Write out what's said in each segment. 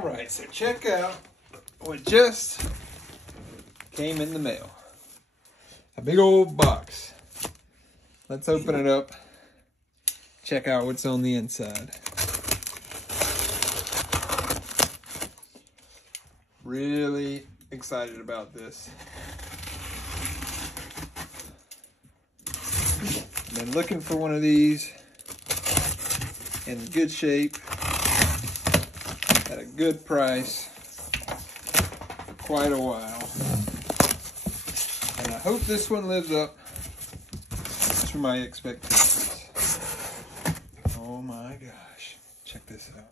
All right, so check out what just came in the mail. A big old box. Let's open it up. Check out what's on the inside. Really excited about this. Been looking for one of these in good shape at a good price for quite a while. And I hope this one lives up to my expectations. Oh my gosh. Check this out.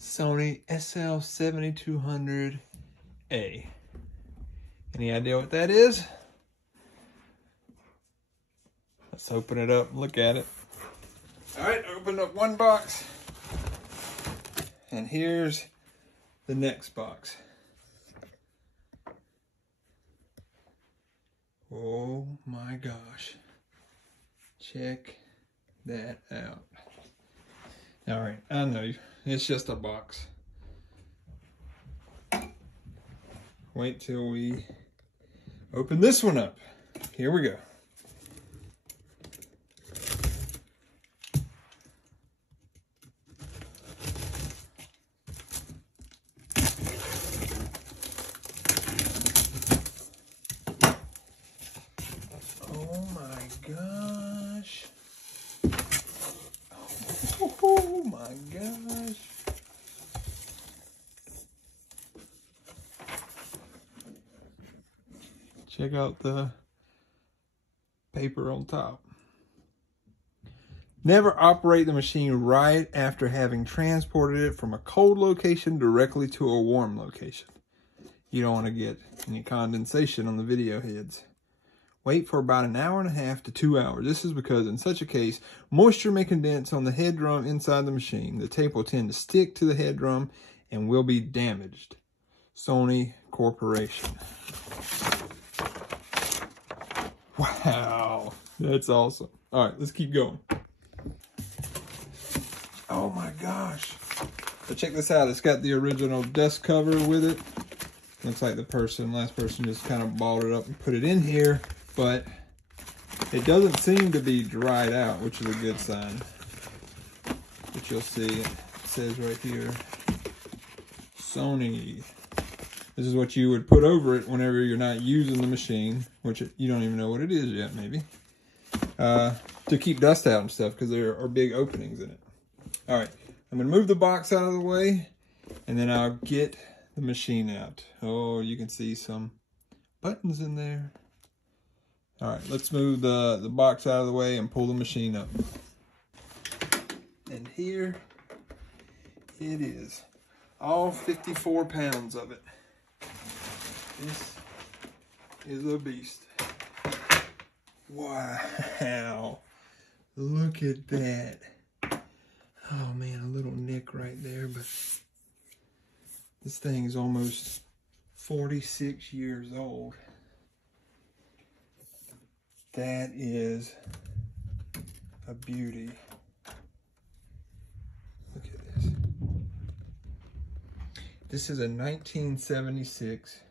Sony SL-7200A. Any idea what that is? Let's open it up and look at it. All right, open up one box. And here's the next box. Oh my gosh. Check that out. All right, I know, it's just a box. Wait till we open this one up. Here we go. Oh my gosh. Oh my gosh. Check out the paper on top. Never operate the machine right after having transported it from a cold location directly to a warm location. You don't want to get any condensation on the video heads. Wait for about an hour and a half to 2 hours. This is because in such a case, moisture may condense on the head drum inside the machine. The tape will tend to stick to the head drum and will be damaged. Sony Corporation. Wow, that's awesome. All right, let's keep going. Oh my gosh. So check this out. It's got the original dust cover with it. Looks like the last person just kind of balled it up and put it in here, but it doesn't seem to be dried out, which is a good sign. But you'll see, it says right here, Sony. This is what you would put over it whenever you're not using the machine, which you don't even know what it is yet, maybe. To keep dust out and stuff, because there are big openings in it. All right, I'm gonna move the box out of the way, and then I'll get the machine out. Oh, you can see some buttons in there. All right, let's move the box out of the way and pull the machine up. And here it is, all 54 pounds of it. This is a beast. Wow, look at that. Oh man, a little nick right there, but this thing is almost 46 years old. That is a beauty. Look at this. This is a 1976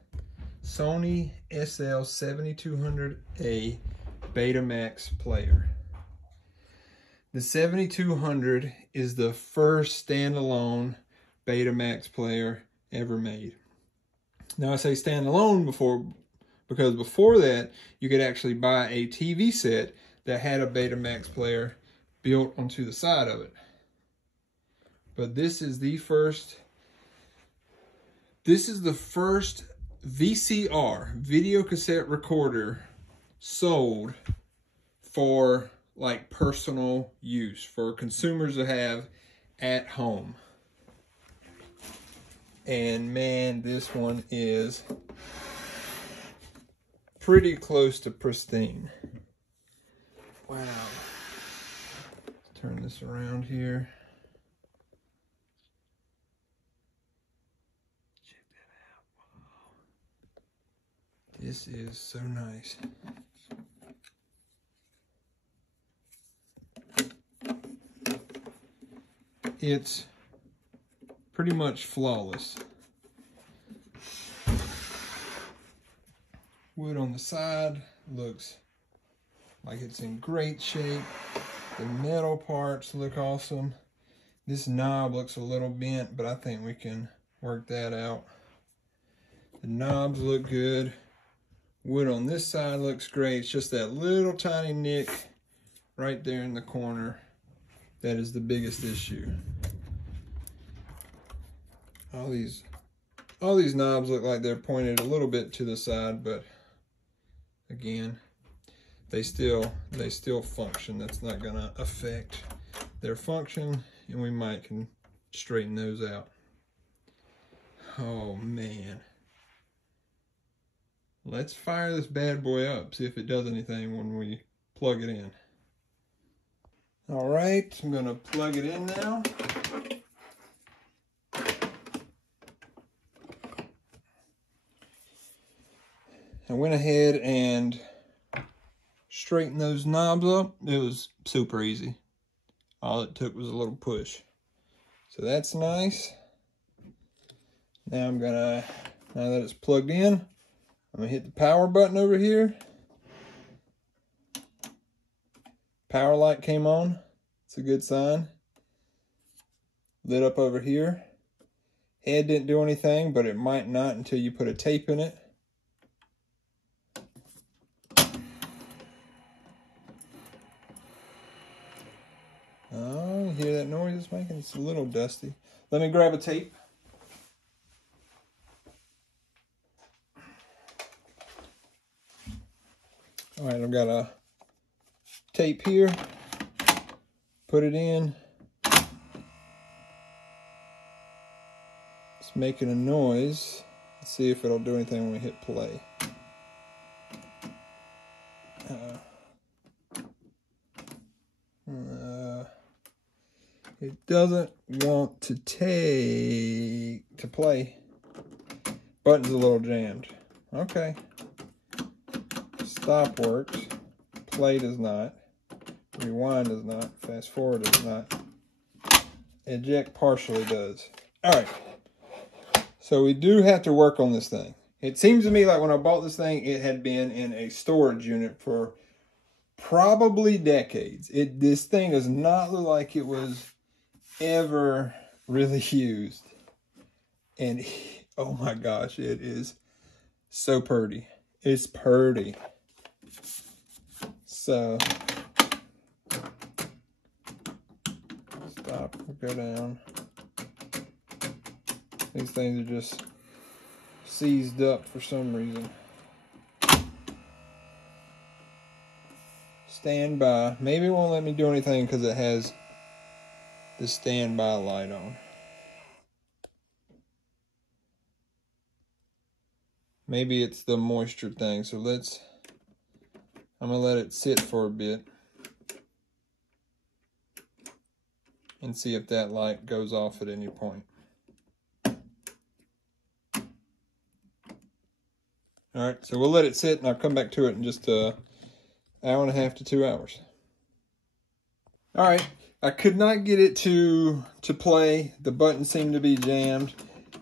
Sony SL-7200A Betamax player. The 7200 is the first standalone Betamax player ever made. Now I say standalone because before that you could actually buy a TV set that had a Betamax player built onto the side of it. But this is the first VCR, video cassette recorder, sold for like personal use, for consumers to have at home. And man, this one is pretty close to pristine. Wow. Let's turn this around here. Check that out. Wow. This is so nice. it's pretty much flawless. Wood on the side looks like it's in great shape. The metal parts look awesome. This knob looks a little bent, but I think we can work that out. The knobs look good. Wood on this side looks great. It's just that little tiny nick right there in the corner that is the biggest issue. All these knobs look like they're pointed a little bit to the side, but again, they still function. That's not gonna affect their function, and we can straighten those out. Oh man. Let's fire this bad boy up, see if it does anything when we plug it in. All right, I'm gonna plug it in now. I went ahead and straightened those knobs up. It was super easy. All it took was a little push. So that's nice. Now now that it's plugged in, I'm gonna hit the power button over here. Power light came on. It's a good sign. Lit up over here. Head didn't do anything, but it might not until you put a tape in it. Oh, you hear that noise it's making? It's a little dusty. Let me grab a tape. All right, I've got a tape here. Put it in. It's making a noise. Let's see if it'll do anything when we hit play. It doesn't want to play. Button's a little jammed. Okay. Stop works. Play does not. Rewind does not. Fast forward does not. Eject partially does. Alright. So we do have to work on this thing. It seems to me like when I bought this thing, it had been in a storage unit for probably decades. This thing does not look like it was ever really used. And oh my gosh, it is so purty. It's purty. So stop, go down. These things are just seized up for some reason. Stand by. Maybe it won't let me do anything because it has the standby light on. Maybe it's the moisture thing. So I'm gonna let it sit for a bit and see if that light goes off at any point. All right, so we'll let it sit and I'll come back to it in just an hour and a half to 2 hours. All right, I could not get it to play. The buttons seem to be jammed.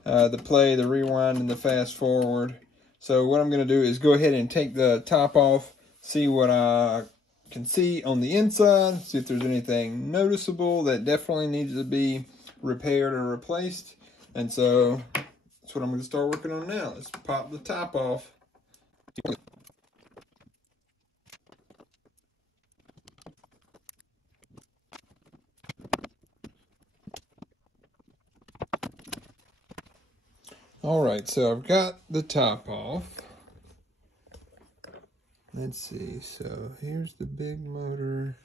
The play, the rewind, and the fast forward. So what I'm going to do is go ahead and take the top off, see what I can see on the inside, see if there's anything noticeable that definitely needs to be repaired or replaced. And so that's what I'm going to start working on now. Let's pop the top off. All right, so I've got the top off. Let's see, so here's the big motor.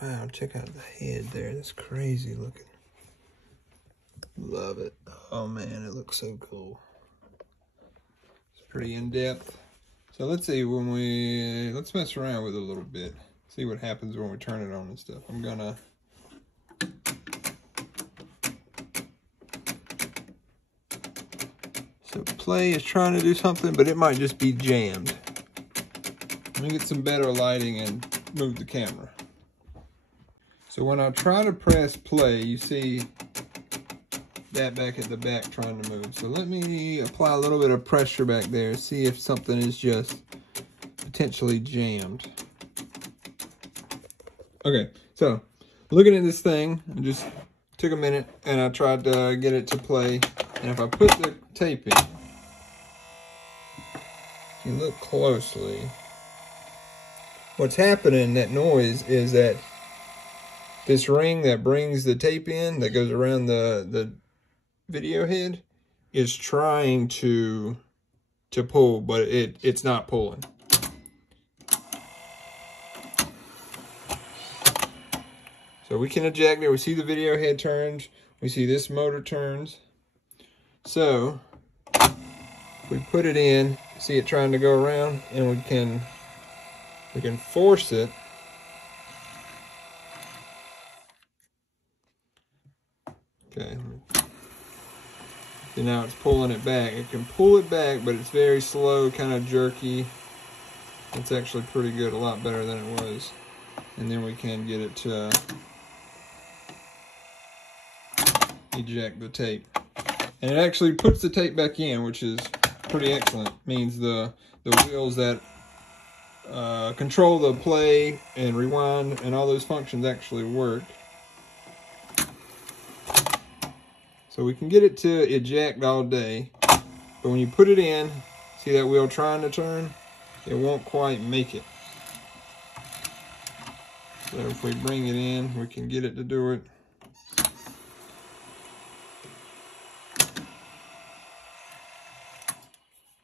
Wow, check out the head there. That's crazy looking. Love it. Oh man, it looks so cool. It's pretty in-depth. So let's see, let's mess around with it a little bit. See what happens when we turn it on and stuff. I'm gonna play is trying to do something, but it might just be jammed. Let me get some better lighting and move the camera. So when I try to press play, you see that back at the back trying to move. So let me apply a little bit of pressure back there, see if something is just potentially jammed. Okay, so looking at this thing, I just took a minute and I tried to get it to play. And if I put the tape in, if you look closely, what's happening, that noise, is that this ring that brings the tape in, that goes around the video head, is trying to pull, but it's not pulling. So we can eject it. We see the video head turns. We see this motor turns. So if we put it in, see it trying to go around, and we can force it. Okay. See, now it's pulling it back. It can pull it back, but it's very slow, kind of jerky. It's actually pretty good, a lot better than it was. And then we can get it to eject the tape. And it actually puts the tape back in, which is pretty excellent. Means the wheels that control the play and rewind and all those functions actually work. So we can get it to eject all day, but when you put it in, see that wheel trying to turn? It won't quite make it. So if we bring it in, we can get it to do it.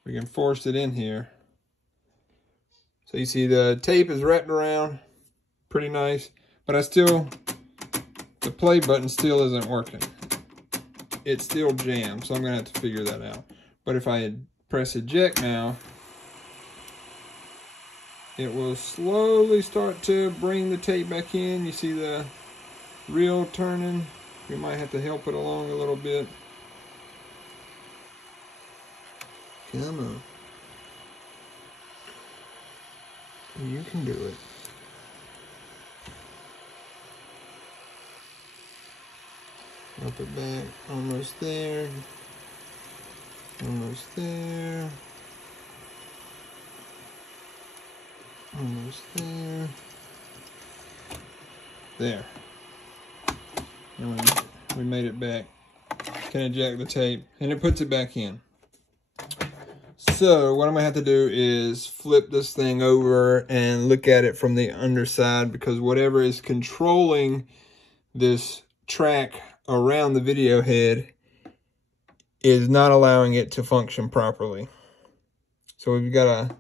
We can force it in here. So you see the tape is wrapped around, pretty nice, but the play button still isn't working. It's still jammed, so I'm gonna have to figure that out. But if I press eject now, it will slowly start to bring the tape back in. You see the reel turning. We might have to help it along a little bit. Come on. You can do it. Up it back, almost there. Almost there. Almost there. There. And we made it back. Can eject the tape, and it puts it back in. So what I'm gonna have to do is flip this thing over and look at it from the underside, because whatever is controlling this track around the video head is not allowing it to function properly. So we've got to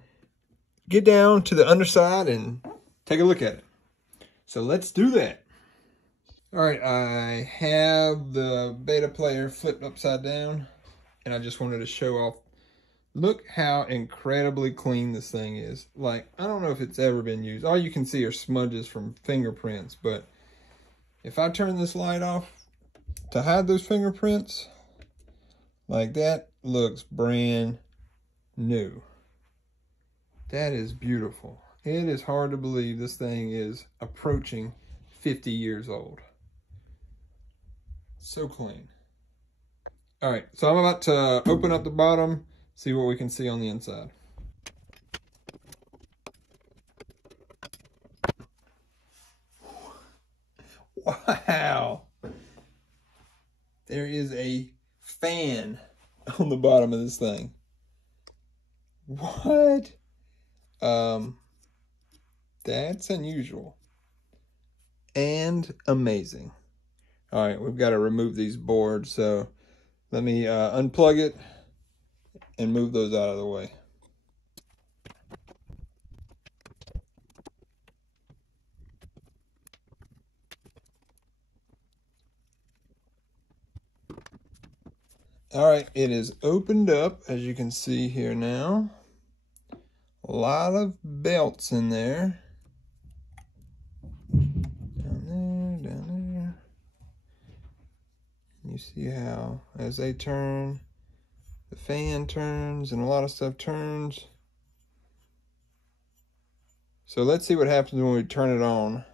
get down to the underside and take a look at it. So let's do that. All right, I have the beta player flipped upside down, and I just wanted to show off. Look how incredibly clean this thing is. Like, I don't know if it's ever been used. All you can see are smudges from fingerprints, but if I turn this light off to hide those fingerprints, like, that looks brand new. That is beautiful. It is hard to believe this thing is approaching 50 years old. So clean. All right, so I'm about to open up the bottom, see what we can see on the inside. Wow. There is a fan on the bottom of this thing. What? That's unusual and amazing. All right, we've got to remove these boards, so let me unplug it and move those out of the way. All right, it is opened up, as you can see here now. A lot of belts in there. Down there. You see how, as they turn, the fan turns and a lot of stuff turns. So let's see what happens when we turn it on.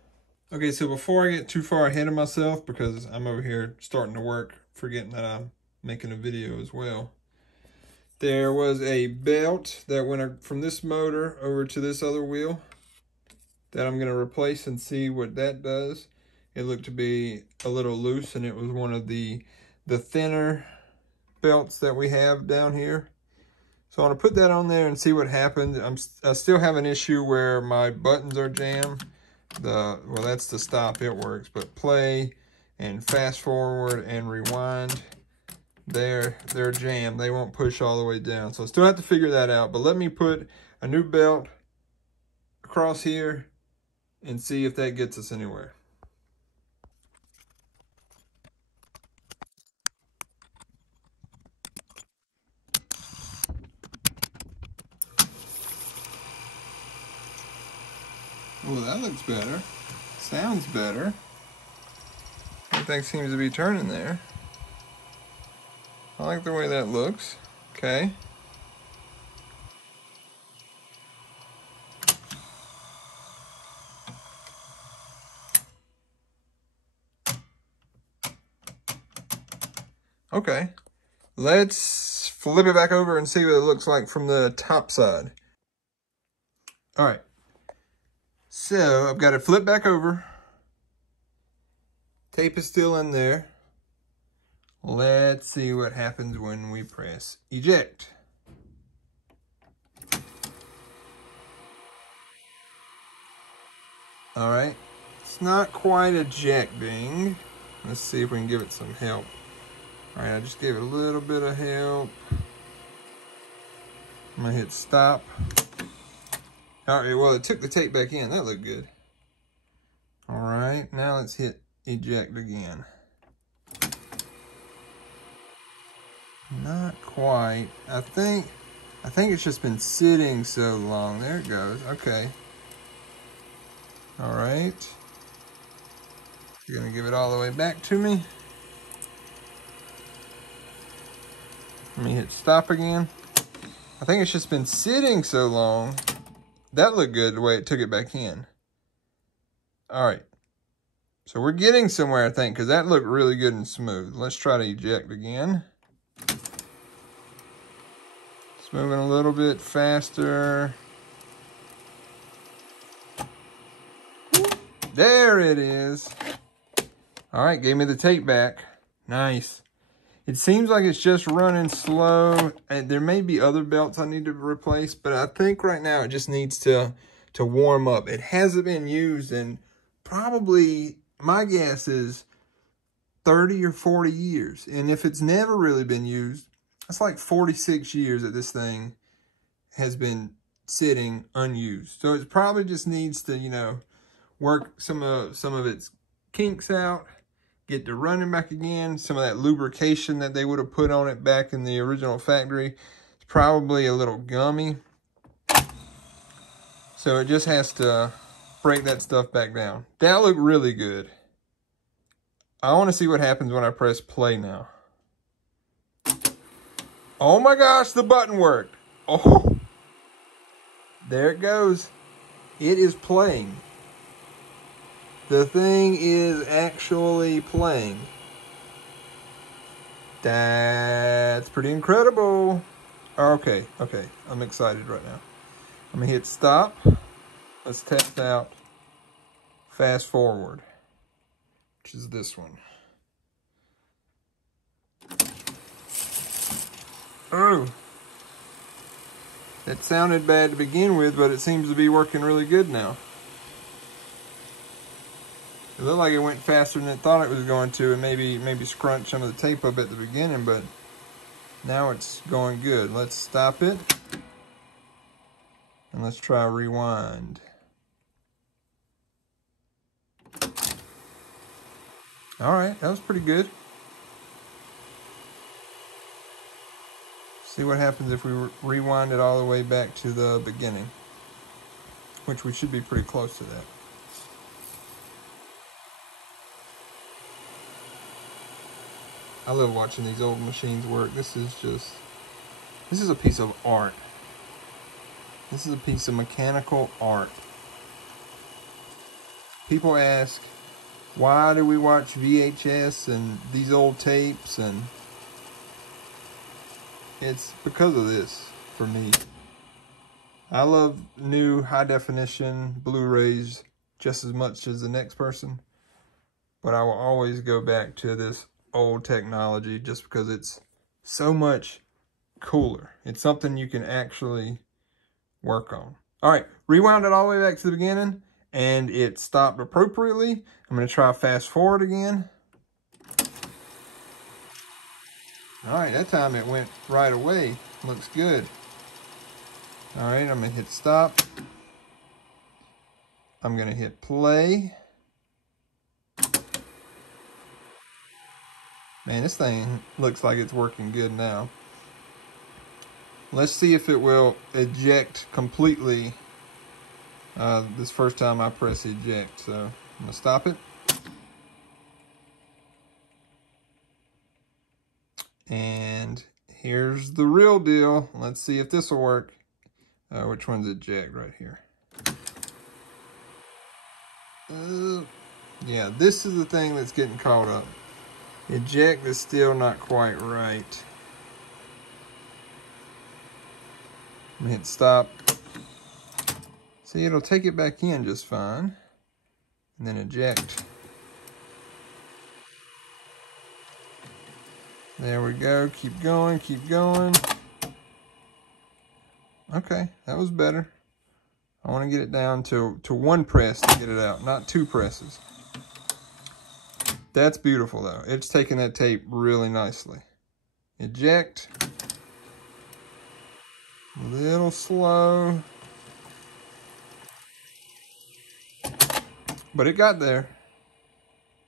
Okay, so before I get too far ahead of myself, because I'm over here starting to work, forgetting that I'm making a video as well. There was a belt that went from this motor over to this other wheel that I'm going to replace and see what that does. It looked to be a little loose, and it was one of the thinner belts that we have down here. So I want to put that on there and see what happens. I still have an issue where my buttons are jammed. Well, that's the stop, it works, but play and fast forward and rewind, they're jammed. They won't push all the way down. So I still have to figure that out, but let me put a new belt across here and see if that gets us anywhere. Oh, that looks better. Sounds better. Everything seems to be turning there. I like the way that looks. Okay. Okay. Let's flip it back over and see what it looks like from the top side. All right. So I've got it flipped back over. Tape is still in there. Let's see what happens when we press eject. All right. It's not quite ejecting. Let's see if we can give it some help. All right, I just gave it a little bit of help. I'm gonna hit stop. All right, well, it took the tape back in. That looked good. All right, now let's hit eject again. Not quite. I think it's just been sitting so long. There it goes. Okay. All right. You're gonna give it all the way back to me. Let me hit stop again. I think it's just been sitting so long. That looked good the way it took it back in. All right. So we're getting somewhere, I think, because that looked really good and smooth. Let's try to eject again. It's moving a little bit faster. There it is. All right, gave me the tape back. Nice. It seems like it's just running slow, and there may be other belts I need to replace, but I think right now it just needs to warm up. It hasn't been used in probably, my guess is 30 or 40 years. And if it's never really been used, that's like 46 years that this thing has been sitting unused. So it probably just needs to, you know, work some of its kinks out, get to running back again. Some of that lubrication that they would have put on it back in the original factory is probably a little gummy. So it just has to break that stuff back down. That looked really good. I want to see what happens when I press play now. Oh my gosh, the button worked. Oh, there it goes. It is playing. The thing is actually playing. That's pretty incredible. Okay, I'm excited right now. I'm gonna hit stop. Let's test out fast forward, which is this one. Oh, it sounded bad to begin with, but it seems to be working really good now. It looked like it went faster than it thought it was going to, and maybe scrunch some of the tape up at the beginning, but now it's going good. Let's stop it, and let's try rewind. All right, that was pretty good. See what happens if we rewind it all the way back to the beginning, which we should be pretty close to that. I love watching these old machines work. This is a piece of art. This is a piece of mechanical art. People ask, why do we watch VHS and these old tapes? And it's because of this for me. I love new high definition Blu-rays just as much as the next person, but I will always go back to this old technology just because it's so much cooler. It's something you can actually work on. All right, rewound it all the way back to the beginning and it stopped appropriately. I'm going to try fast forward again. All right, that time it went right away. Looks good. All right, I'm going to hit stop. I'm going to hit play. Man, this thing looks like it's working good now. Let's see if it will eject completely this first time I press eject. So I'm going to stop it. And here's the real deal. Let's see if this will work. Which one's eject? Right here. Yeah, this is the thing that's getting caught up. Eject is still not quite right. I'm gonna hit stop. See, it'll take it back in just fine. And then eject. There we go. Keep going, keep going. Okay, that was better. I want to get it down to one press to get it out, not two presses. That's beautiful though. It's taking that tape really nicely. Eject. A little slow. But it got there.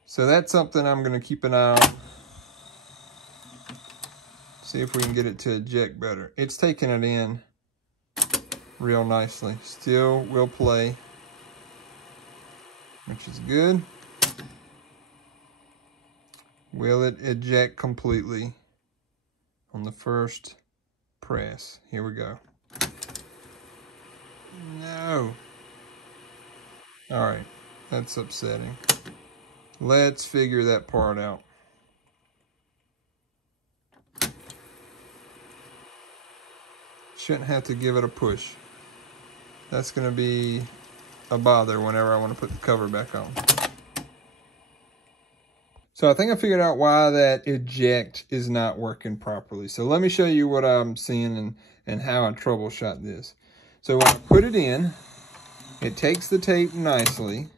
So that's something I'm going to keep an eye on. See if we can get it to eject better. It's taking it in real nicely. Still will play, which is good. Will it eject completely on the first press? Here we go. No. All right, that's upsetting. Let's figure that part out. Shouldn't have to give it a push. That's gonna be a bother whenever I want to put the cover back on. So I think I figured out why that eject is not working properly. So let me show you what I'm seeing and how I troubleshot this. So when I put it in, it takes the tape nicely.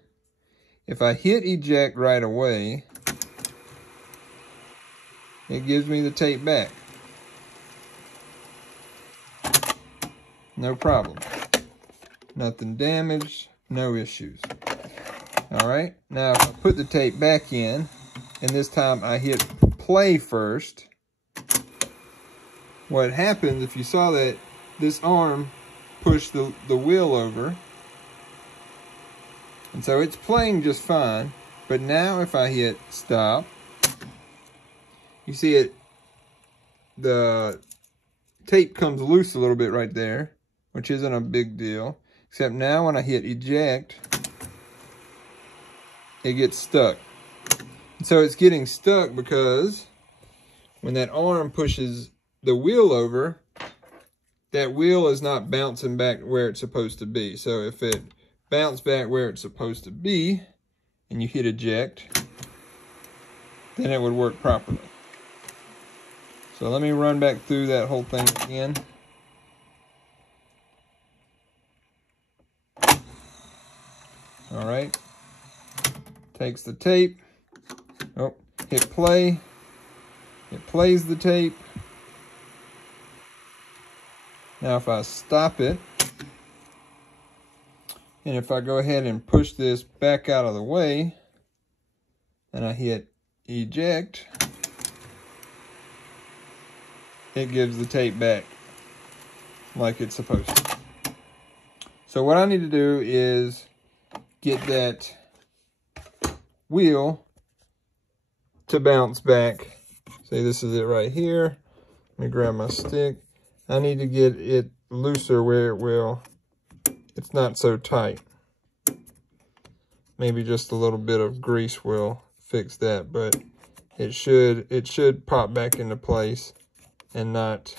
If I hit eject right away, it gives me the tape back. No problem. Nothing damaged, no issues. All right, now if I put the tape back in, and this time I hit play first, what happens, if you saw that, this arm pushed the wheel over, and so it's playing just fine. But now if I hit stop, you see it, the tape comes loose a little bit right there, which isn't a big deal. Except now when I hit eject, it gets stuck. And so it's getting stuck because when that arm pushes the wheel over, that wheel is not bouncing back where it's supposed to be. So if it bounced back where it's supposed to be, and you hit eject, then it would work properly. So let me run back through that whole thing again. All right, takes the tape, oh, hit play, it plays the tape. Now if I stop it, and if I go ahead and push this back out of the way, and I hit eject, it gives the tape back like it's supposed to. So what I need to do is get that wheel to bounce back. See, this is it right here. Let me grab my stick. I need to get it looser where it's not so tight. Maybe just a little bit of grease will fix that, but it should pop back into place and not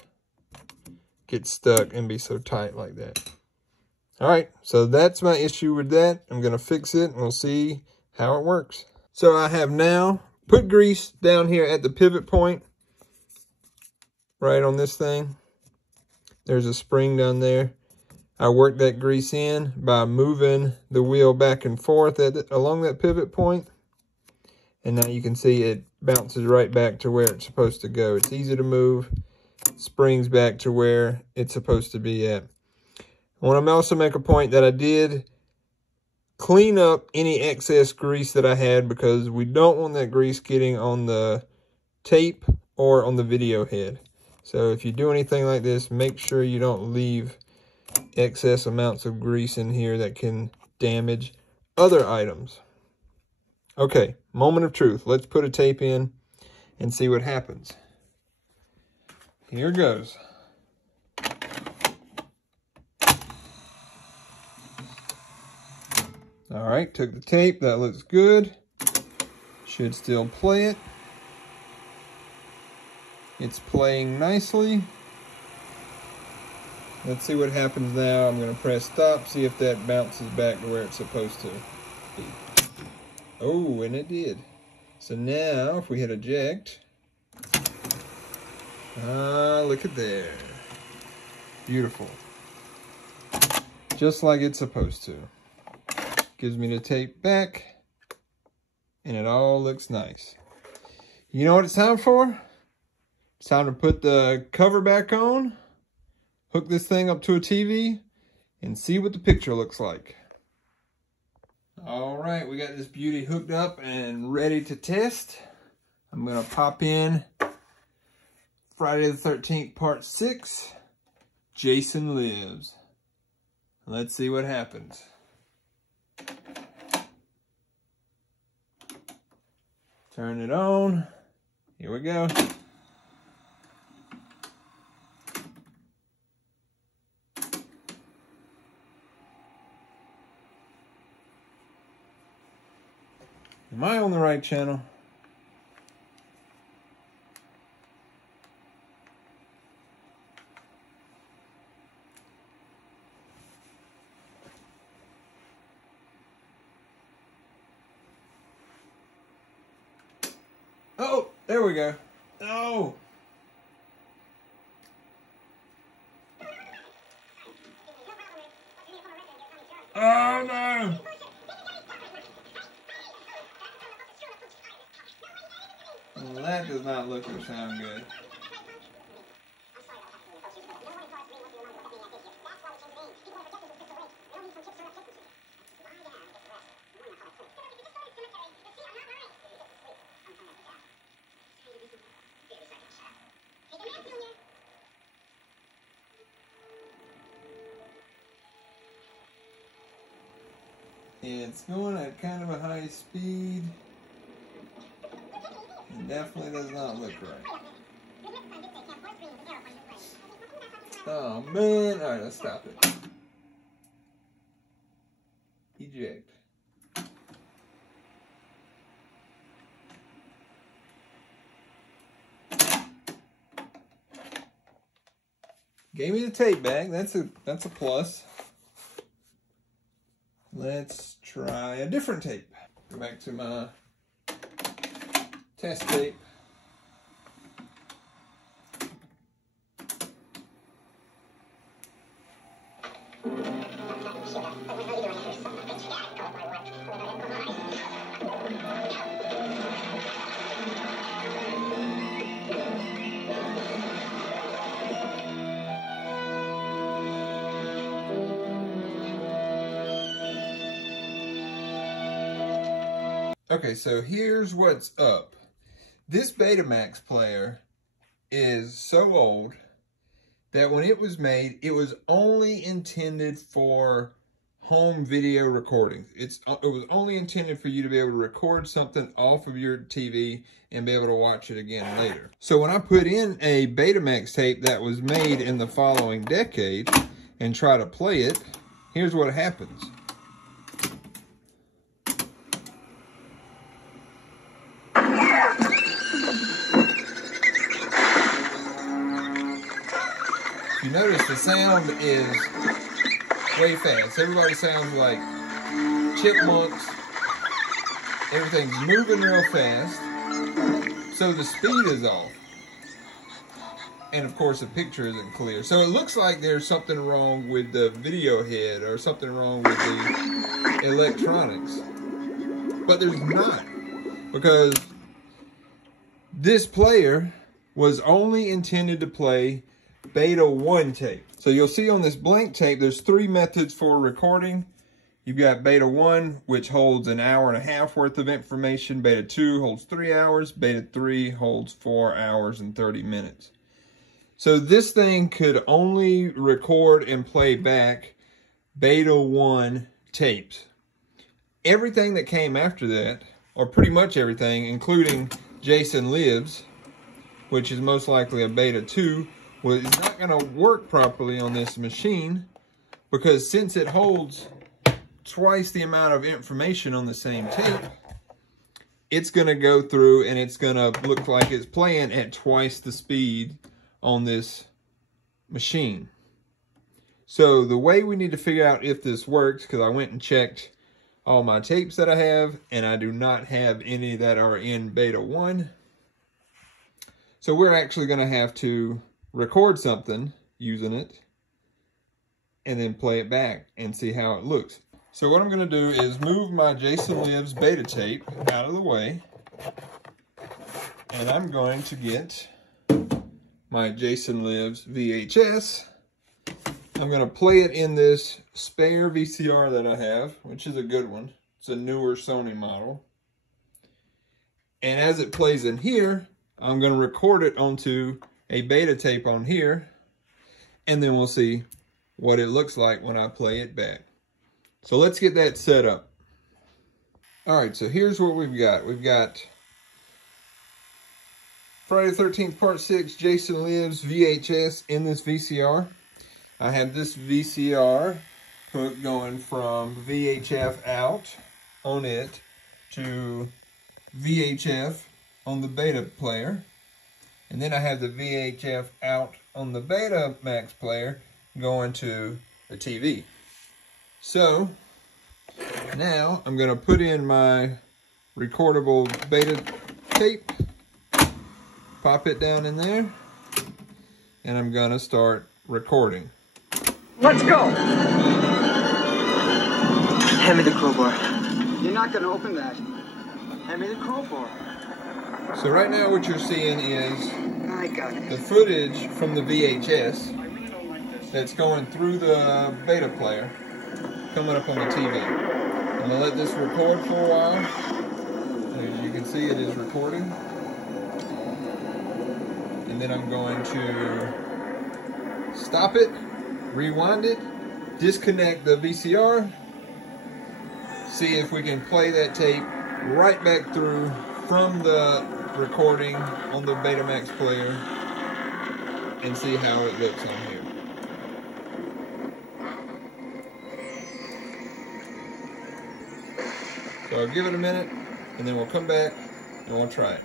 get stuck and be so tight like that. All right, so that's my issue with that. I'm gonna fix it and we'll see how it works. So I have now put grease down here at the pivot point, right on this thing. There's a spring down there. I worked that grease in by moving the wheel back and forth along that pivot point. And now you can see it bounces right back to where it's supposed to go. It's easy to move, springs back to where it's supposed to be at. I want to also make a point that I did clean up any excess grease that I had, because we don't want that grease getting on the tape or on the video head. So if you do anything like this, make sure you don't leave excess amounts of grease in here that can damage other items. Okay, moment of truth. Let's put a tape in and see what happens. Here goes. All right, took the tape. That looks good. Should still play it. It's playing nicely. Let's see what happens now. I'm going to press stop, see if that bounces back to where it's supposed to be. Oh, and it did. So now, if we hit eject, look at there. Beautiful. Just like it's supposed to. Gives me the tape back, and it all looks nice. You know what it's time for? It's time to put the cover back on, hook this thing up to a TV, and see what the picture looks like. All right, we got this beauty hooked up and ready to test. I'm gonna pop in Friday the 13th, part 6, Jason Lives. Let's see what happens. Turn it on. Here we go. Am I on the right channel? Oh, there we go. Oh. Oh no. Well, that does not look or sound good. It's going at kind of a high speed. It definitely does not look right. Oh man, alright, let's stop it. Eject. Gave me the tape back, that's a plus. Let's try a different tape. Go back to my test tape. Okay, so here's what's up. This Betamax player is so old that when it was made, it was only intended for home video recordings. It was only intended for you to be able to record something off of your TV and be able to watch it again later. So when I put in a Betamax tape that was made in the following decade and try to play it, here's what happens. notice the sound is way fast. Everybody sounds like chipmunks. Everything's moving real fast. So the speed is off. And of course the picture isn't clear. So it looks like there's something wrong with the video head or something wrong with the electronics. But there's not. Because this player was only intended to play Beta 1 tape. So you'll see on this blank tape, there's 3 methods for recording. You've got Beta 1, which holds an hour and a half worth of information. Beta 2 holds 3 hours. Beta 3 holds 4 hours and 30 minutes. So this thing could only record and play back Beta 1 tapes. Everything that came after that, or pretty much everything, including Jason Lives, which is most likely a Beta 2, is not going to work properly on this machine, because since it holds twice the amount of information on the same tape, it's going to go through and it's going to look like it's playing at twice the speed on this machine. So the way we need to figure out if this works, because I went and checked all my tapes that I have, and I do not have any that are in Beta 1. So we're actually going to have to record something using it and then play it back and see how it looks. So what I'm going to do is move my Jason Lives beta tape out of the way, and I'm going to get my Jason Lives VHS. I'm going to play it in this spare VCR that I have, which is a good one. It's a newer Sony model. And as it plays in here, I'm going to record it onto a beta tape on here, and then we'll see what it looks like when I play it back. So let's get that set up. All right, so here's what we've got. We've got Friday the 13th Part 6 Jason Lives VHS in this VCR. I have this VCR hook going from VHF out on it to VHF on the beta player. And then I have the VHF out on the Betamax player going to the TV. So now I'm going to put in my recordable beta tape, pop it down in there, and I'm going to start recording. Let's go! Hand me the crowbar. You're not going to open that. Hand me the crowbar. So right now what you're seeing is I got it. the footage from the VHS that's going through the beta player, coming up on the TV. I'm going to let this record for a while. As you can see, it is recording. And then I'm going to stop it, rewind it, disconnect the VCR, see if we can play that tape right back through from the recording on the Betamax player and see how it looks on here. So I'll give it a minute, and then we'll come back and we'll try it.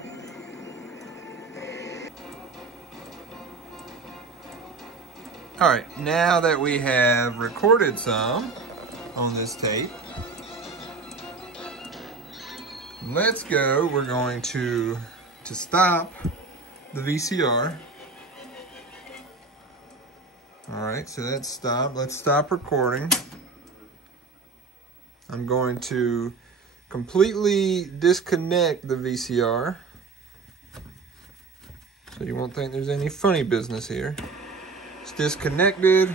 All right, now that we have recorded some on this tape, let's go. We're going to stop the VCR. All right, so that's stopped. Let's stop recording. I'm going to completely disconnect the VCR, so you won't think there's any funny business here. It's disconnected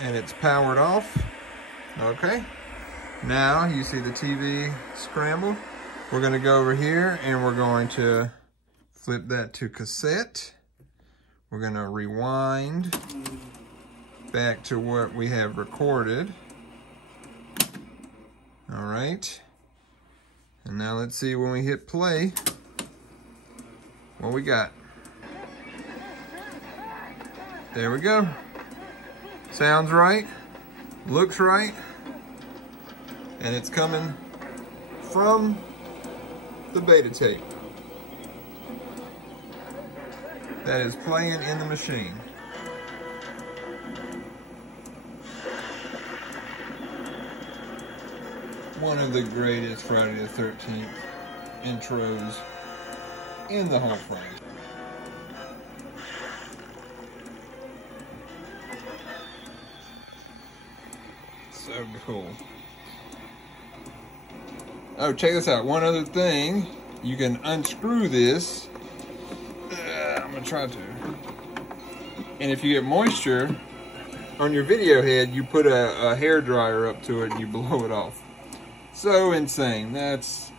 and it's powered off. Okay, now you see the TV scramble. We're going to go over here and we're going to flip that to cassette. We're going to rewind back to what we have recorded. All right, and now let's see when we hit play what we got. There we go. Sounds right, looks right, and it's coming from the beta tape that is playing in the machine. one of the greatest Friday the 13th intros in the whole franchise. So cool. Oh, check this out. One other thing. You can unscrew this. I'm going to try to. And if you get moisture on your video head, you put a hair dryer up to it and you blow it off. So insane. That's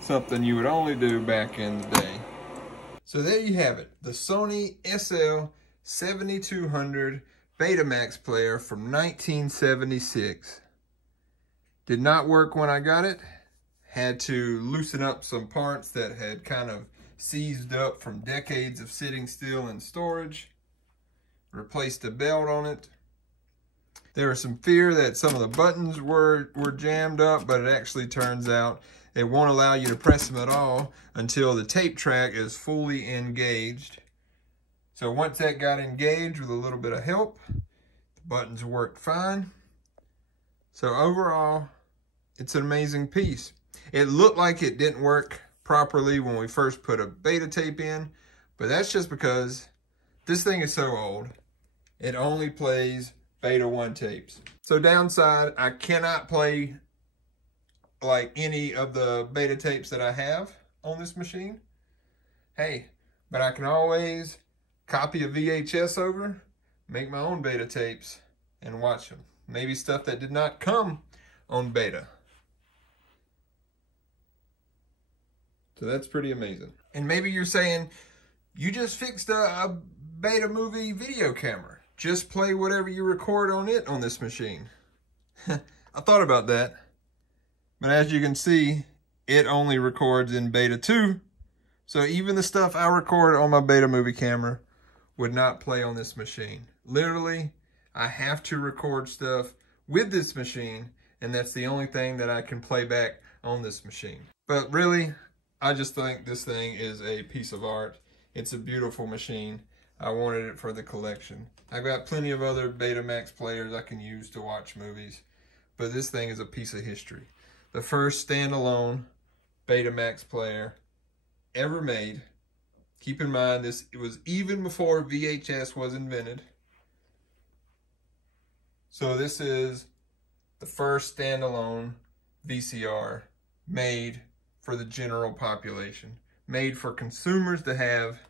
something you would only do back in the day. So there you have it. The Sony SL-7200 Betamax player from 1976. Did not work when I got it. Had to loosen up some parts that had kind of seized up from decades of sitting still in storage. Replaced the belt on it. There was some fear that some of the buttons were jammed up, but it actually turns out it won't allow you to press them at all until the tape track is fully engaged. So once that got engaged with a little bit of help, the buttons worked fine. So overall, it's an amazing piece. It looked like it didn't work properly when we first put a beta tape in, but that's just because this thing is so old. It only plays beta 1 tapes. So downside, I cannot play like any of the beta tapes that I have on this machine. Hey, but I can always copy a VHS over, make my own beta tapes, and watch them. Maybe stuff that did not come on beta. So that's pretty amazing. And maybe you're saying, you just fixed a beta movie video camera. Just play whatever you record on it on this machine. I thought about that. But as you can see, it only records in beta 2. So even the stuff I record on my beta movie camera would not play on this machine. Literally, I have to record stuff with this machine, and that's the only thing that I can play back on this machine. But really, I just think this thing is a piece of art. It's a beautiful machine. I wanted it for the collection. I've got plenty of other Betamax players I can use to watch movies, but this thing is a piece of history. The first standalone Betamax player ever made. Keep in mind, it was even before VHS was invented. So this is the first standalone VCR made for the general population, made for consumers to have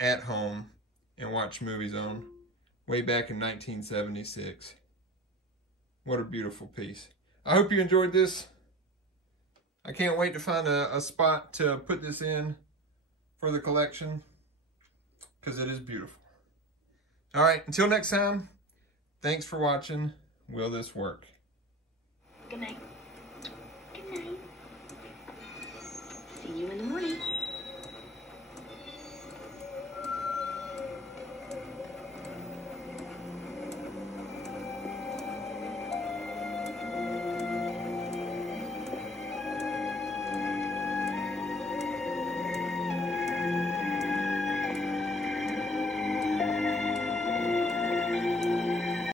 at home and watch movies on, way back in 1976. What a beautiful piece. I hope you enjoyed this. I can't wait to find a spot to put this in for the collection, because it is beautiful. All right, until next time, thanks for watching. Will this work? Good night.